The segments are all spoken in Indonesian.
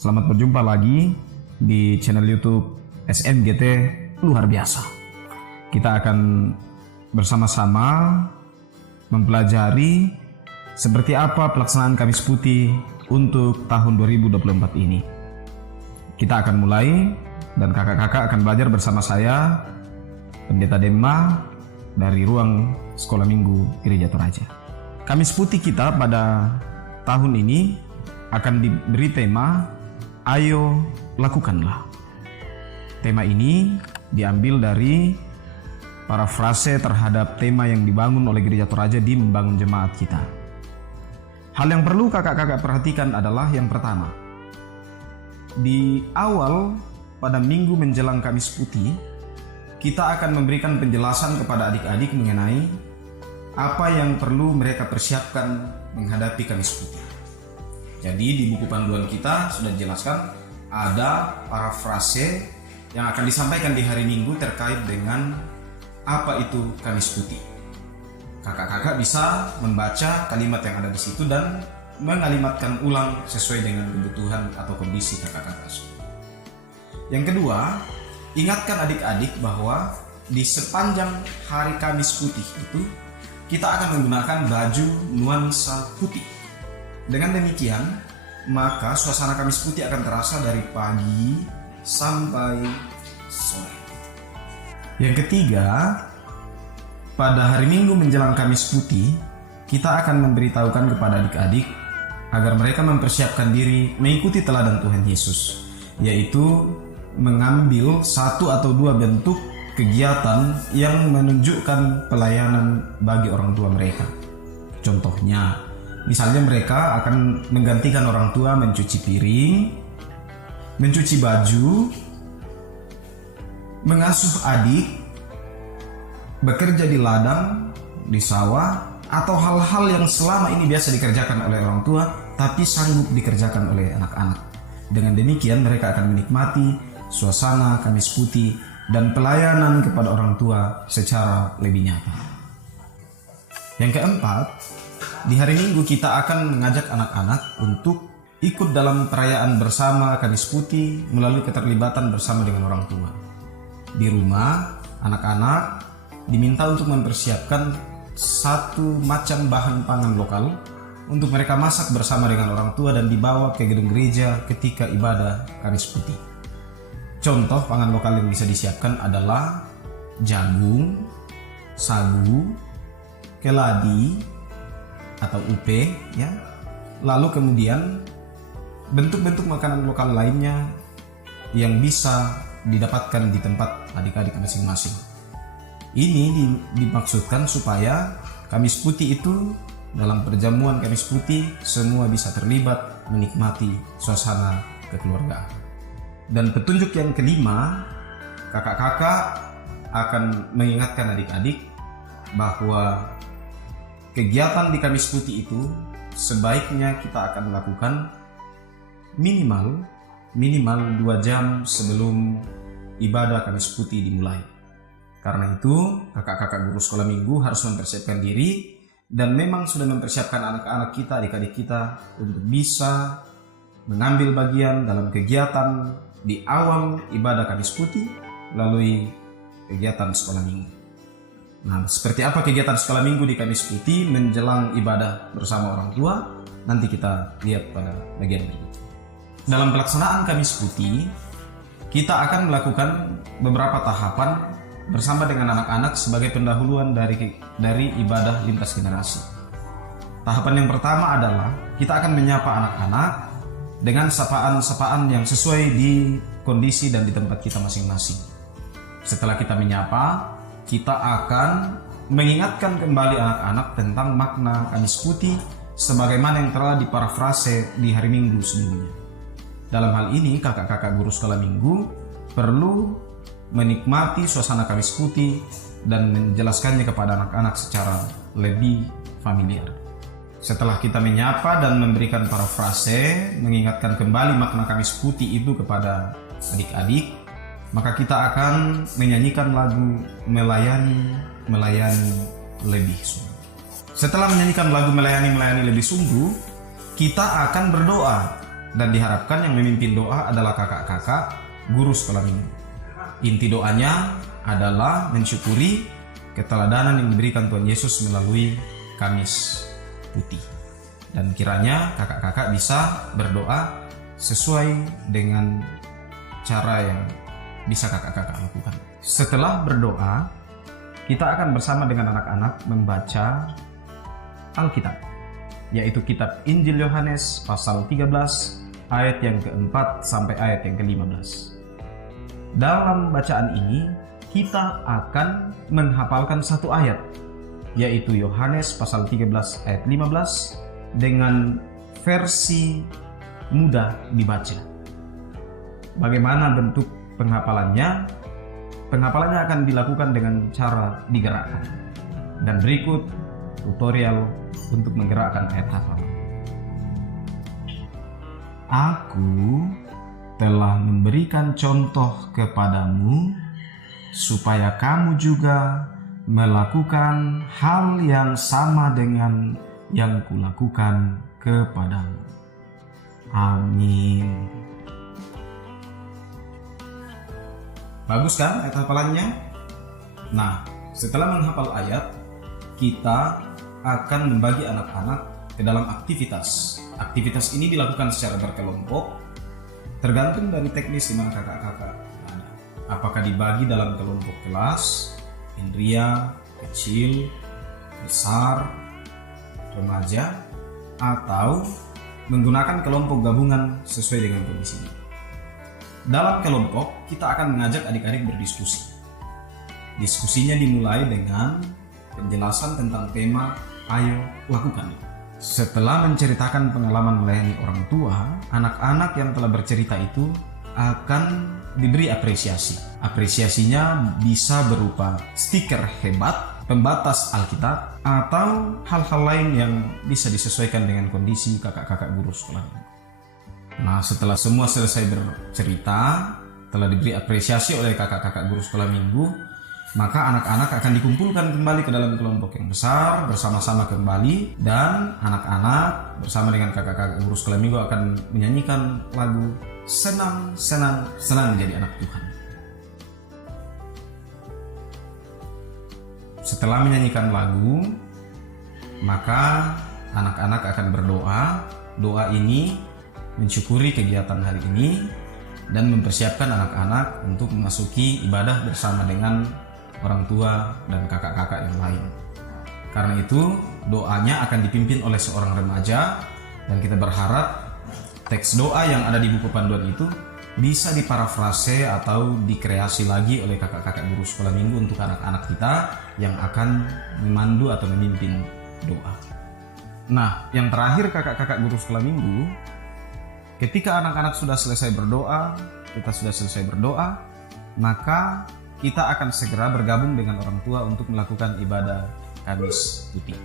Selamat berjumpa lagi di channel YouTube SMGT Luar Biasa. Kita akan bersama-sama mempelajari seperti apa pelaksanaan Kamis Putih untuk tahun 2024 ini. Kita akan mulai dan kakak-kakak akan belajar bersama saya, Pendeta Demma dari ruang Sekolah Minggu Gereja Toraja. Kamis Putih kita pada tahun ini akan diberi tema Ayo Lakukanlah. Tema ini diambil dari parafrase terhadap tema yang dibangun oleh Gereja Toraja di membangun jemaat kita. Hal yang perlu kakak-kakak perhatikan adalah yang pertama. Di awal pada minggu menjelang Kamis Putih, kita akan memberikan penjelasan kepada adik-adik mengenai apa yang perlu mereka persiapkan menghadapi Kamis Putih. Jadi di buku panduan kita sudah dijelaskan ada parafrase yang akan disampaikan di hari Minggu terkait dengan apa itu Kamis Putih. Kakak-kakak bisa membaca kalimat yang ada di situ dan mengalimatkan ulang sesuai dengan kebutuhan atau kondisi kakak-kakak. Yang kedua, ingatkan adik-adik bahwa di sepanjang hari Kamis Putih itu kita akan menggunakan baju nuansa putih. Dengan demikian, maka suasana Kamis Putih akan terasa dari pagi sampai sore. Yang ketiga, pada hari Minggu menjelang Kamis Putih, kita akan memberitahukan kepada adik-adik agar mereka mempersiapkan diri mengikuti teladan Tuhan Yesus, yaitu mengambil satu atau dua bentuk kegiatan yang menunjukkan pelayanan bagi orang tua mereka. Contohnya, misalnya mereka akan menggantikan orang tua mencuci piring, mencuci baju, mengasuh adik, bekerja di ladang, di sawah, atau hal-hal yang selama ini biasa dikerjakan oleh orang tua tapi sanggup dikerjakan oleh anak-anak. Dengan demikian mereka akan menikmati suasana Kamis Putih dan pelayanan kepada orang tua secara lebih nyata. Yang keempat, di hari Minggu kita akan mengajak anak-anak untuk ikut dalam perayaan bersama Kamis Putih melalui keterlibatan bersama dengan orang tua. Di rumah, anak-anak diminta untuk mempersiapkan satu macam bahan pangan lokal untuk mereka masak bersama dengan orang tua dan dibawa ke gedung gereja ketika ibadah Kamis Putih. Contoh pangan lokal yang bisa disiapkan adalah jagung, sagu, keladi, atau upe, ya. Lalu kemudian bentuk-bentuk makanan lokal lainnya yang bisa didapatkan di tempat adik-adik masing-masing. Ini dimaksudkan supaya Kamis Putih itu dalam perjamuan Kamis Putih semua bisa terlibat menikmati suasana kekeluargaan. Dan petunjuk yang kelima, kakak-kakak akan mengingatkan adik-adik bahwa kegiatan di Kamis Putih itu sebaiknya kita akan melakukan minimal 2 jam sebelum ibadah Kamis Putih dimulai. Karena itu, kakak-kakak guru sekolah minggu harus mempersiapkan diri dan memang sudah mempersiapkan anak-anak kita, adik-adik kita untuk bisa mengambil bagian dalam kegiatan di awal ibadah Kamis Putih melalui kegiatan sekolah minggu. Nah, seperti apa kegiatan sekolah minggu di Kamis Putih menjelang ibadah bersama orang tua? Nanti kita lihat pada bagian berikut. Dalam pelaksanaan Kamis Putih, kita akan melakukan beberapa tahapan bersama dengan anak-anak sebagai pendahuluan dari ibadah lintas generasi. Tahapan yang pertama adalah kita akan menyapa anak-anak dengan sapaan-sapaan yang sesuai di kondisi dan di tempat kita masing-masing. Setelah kita menyapa, kita akan mengingatkan kembali anak-anak tentang makna Kamis Putih sebagaimana yang telah diparafrase di hari Minggu sebelumnya. Dalam hal ini, kakak-kakak guru sekolah minggu perlu menikmati suasana Kamis Putih dan menjelaskannya kepada anak-anak secara lebih familiar. Setelah kita menyapa dan memberikan parafrase, mengingatkan kembali makna Kamis Putih itu kepada adik-adik, maka kita akan menyanyikan lagu Melayani Lebih Sungguh. Setelah menyanyikan lagu Melayani Lebih Sungguh, kita akan berdoa dan diharapkan yang memimpin doa adalah kakak-kakak guru sekolah minggu. Inti doanya adalah mensyukuri keteladanan yang diberikan Tuhan Yesus melalui Kamis Putih. Dan kiranya kakak-kakak bisa berdoa sesuai dengan cara yang bisa kakak-kakak lakukan. Setelah berdoa, kita akan bersama dengan anak-anak membaca Alkitab, yaitu kitab Injil Yohanes pasal 13 ayat yang keempat sampai ayat yang ke-15. Dalam bacaan ini kita akan menghafalkan satu ayat, yaitu Yohanes pasal 13 ayat 15 dengan versi mudah dibaca. Bagaimana bentuk penghafalannya? Penghafalannya akan dilakukan dengan cara digerakkan. Dan berikut tutorial untuk menggerakkan ayat hafalan. Aku telah memberikan contoh kepadamu supaya kamu juga melakukan hal yang sama dengan yang kulakukan kepadamu. Amin. Bagus kan ayat hafalannya? Nah, setelah menghafal ayat, kita akan membagi anak-anak ke dalam aktivitas. Aktivitas ini dilakukan secara berkelompok, tergantung dari teknis di mana kakak-kakak ada. Apakah dibagi dalam kelompok kelas, indria, kecil, besar, remaja, atau menggunakan kelompok gabungan sesuai dengan kondisinya. Dalam kelompok, kita akan mengajak adik-adik berdiskusi. Diskusinya dimulai dengan penjelasan tentang tema "Ayo lakukan". Setelah menceritakan pengalaman melayani orang tua, anak-anak yang telah bercerita itu akan diberi apresiasi. Apresiasinya bisa berupa stiker hebat, pembatas Alkitab, atau hal-hal lain yang bisa disesuaikan dengan kondisi kakak-kakak guru sekolah. Nah, setelah semua selesai bercerita, telah diberi apresiasi oleh kakak-kakak guru sekolah minggu, maka anak-anak akan dikumpulkan kembali ke dalam kelompok yang besar, bersama-sama kembali, dan anak-anak bersama dengan kakak-kakak guru sekolah minggu akan menyanyikan lagu "Senang, Senang, Senang Menjadi Anak Tuhan". Setelah menyanyikan lagu, maka anak-anak akan berdoa. Doa ini mensyukuri kegiatan hari ini dan mempersiapkan anak-anak untuk memasuki ibadah bersama dengan orang tua dan kakak-kakak yang lain. Karena itu, doanya akan dipimpin oleh seorang remaja, dan kita berharap teks doa yang ada di buku panduan itu bisa diparafrase atau dikreasi lagi oleh kakak-kakak guru sekolah minggu untuk anak-anak kita yang akan memandu atau memimpin doa. Nah, yang terakhir kakak-kakak guru sekolah minggu, ketika anak-anak sudah selesai berdoa, kita sudah selesai berdoa, maka kita akan segera bergabung dengan orang tua untuk melakukan ibadah Kamis Putih.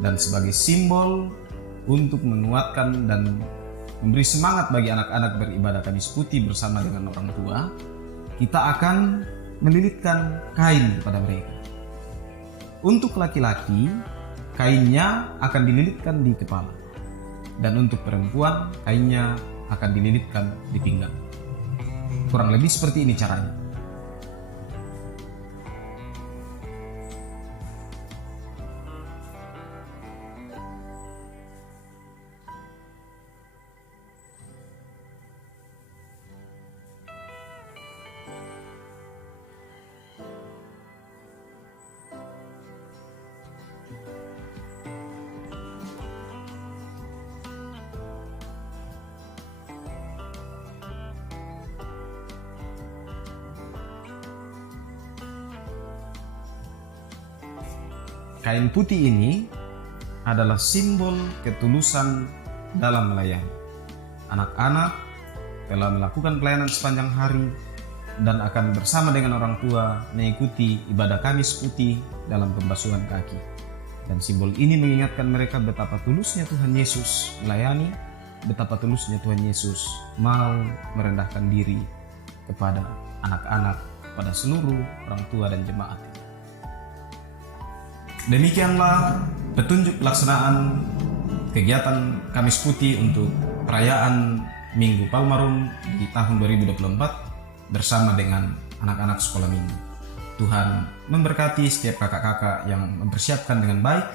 Dan sebagai simbol untuk menguatkan dan memberi semangat bagi anak-anak beribadah Kamis Putih bersama dengan orang tua, kita akan melilitkan kain kepada mereka. Untuk laki-laki, kainnya akan dililitkan di kepala. Dan untuk perempuan, kainnya akan dililitkan di pinggang. Kurang lebih seperti ini caranya. Kain putih ini adalah simbol ketulusan dalam melayani. Anak-anak telah melakukan pelayanan sepanjang hari dan akan bersama dengan orang tua mengikuti ibadah Kamis Putih dalam pembasuhan kaki. Dan simbol ini mengingatkan mereka betapa tulusnya Tuhan Yesus melayani, betapa tulusnya Tuhan Yesus mau merendahkan diri kepada anak-anak, kepada seluruh orang tua dan jemaat. Demikianlah petunjuk pelaksanaan kegiatan Kamis Putih untuk perayaan Minggu Palmarum di tahun 2024 bersama dengan anak-anak sekolah minggu. Tuhan memberkati setiap kakak-kakak yang mempersiapkan dengan baik.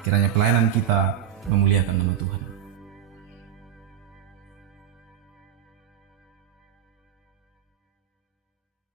Kiranya pelayanan kita memuliakan nama Tuhan.